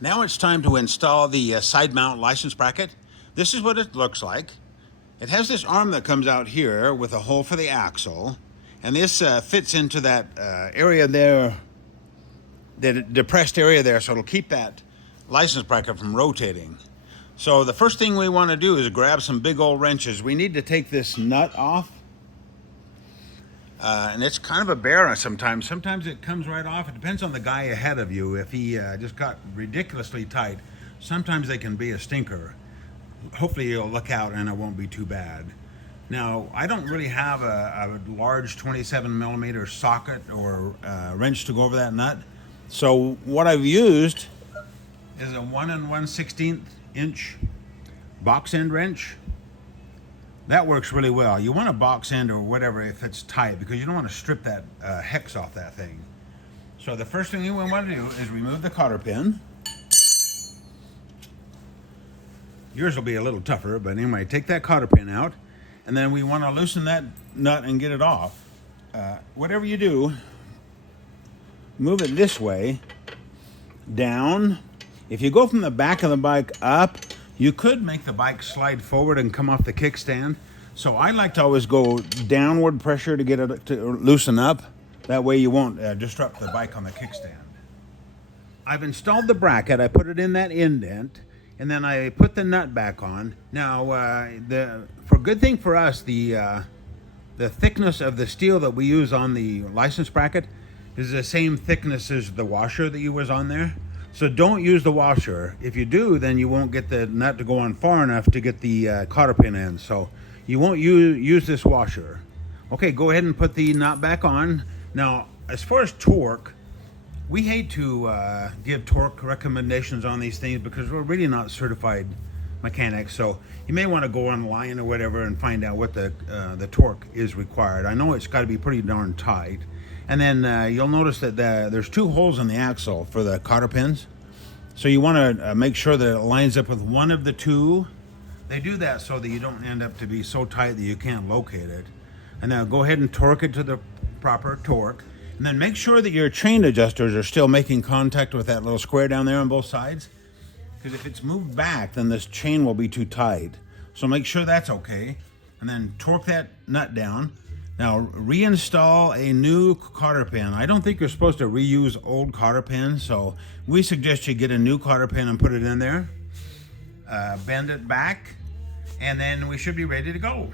Now it's time to install the side mount license bracket. This is what it looks like. It has this arm that comes out here with a hole for the axle, and this fits into that area there, that depressed area there, so it'll keep that license bracket from rotating. So the first thing we want to do is grab some big old wrenches. We need to take this nut off. And it's kind of a bear sometimes. Sometimes it comes right off. It depends on the guy ahead of you. If he just got ridiculously tight, sometimes they can be a stinker. Hopefully you'll look out and it won't be too bad. Now, I don't really have a large 27 millimeter socket or wrench to go over that nut. So what I've used is a 1 1/16 inch box end wrench. That works really well. You want a box end or whatever if it's tight, because you don't want to strip that hex off that thing. So the first thing you want to do is remove the cotter pin. Yours will be a little tougher, but anyway, take that cotter pin out, and then we want to loosen that nut and get it off. Whatever you do, move it this way, down. If you go from the back of the bike up, you could make the bike slide forward and come off the kickstand. So I like to always go downward pressure to get it to loosen up. That way you won't disrupt the bike on the kickstand. I've installed the bracket. I put it in that indent, and then I put the nut back on. Now, for good thing for us, the thickness of the steel that we use on the license bracket is the same thickness as the washer that you was on there. So don't use the washer. If you do, then you won't get the nut to go on far enough to get the cotter pin in. So you won't use this washer. Okay, go ahead and put the nut back on. Now, as far as torque, we hate to give torque recommendations on these things because we're really not certified mechanics. So you may want to go online or whatever and find out what the torque is required. I know it's got to be pretty darn tight. And then you'll notice that there's 2 holes in the axle for the cotter pins. So you want to make sure that it lines up with one of the 2. They do that so that you don't end up to be so tight that you can't locate it. And now go ahead and torque it to the proper torque. And then make sure that your chain adjusters are still making contact with that little square down there on both sides. Because if it's moved back, then this chain will be too tight. So make sure that's okay. And then torque that nut down. Now, reinstall a new cotter pin. I don't think you're supposed to reuse old cotter pins, so we suggest you get a new cotter pin and put it in there. Bend it back, and then we should be ready to go.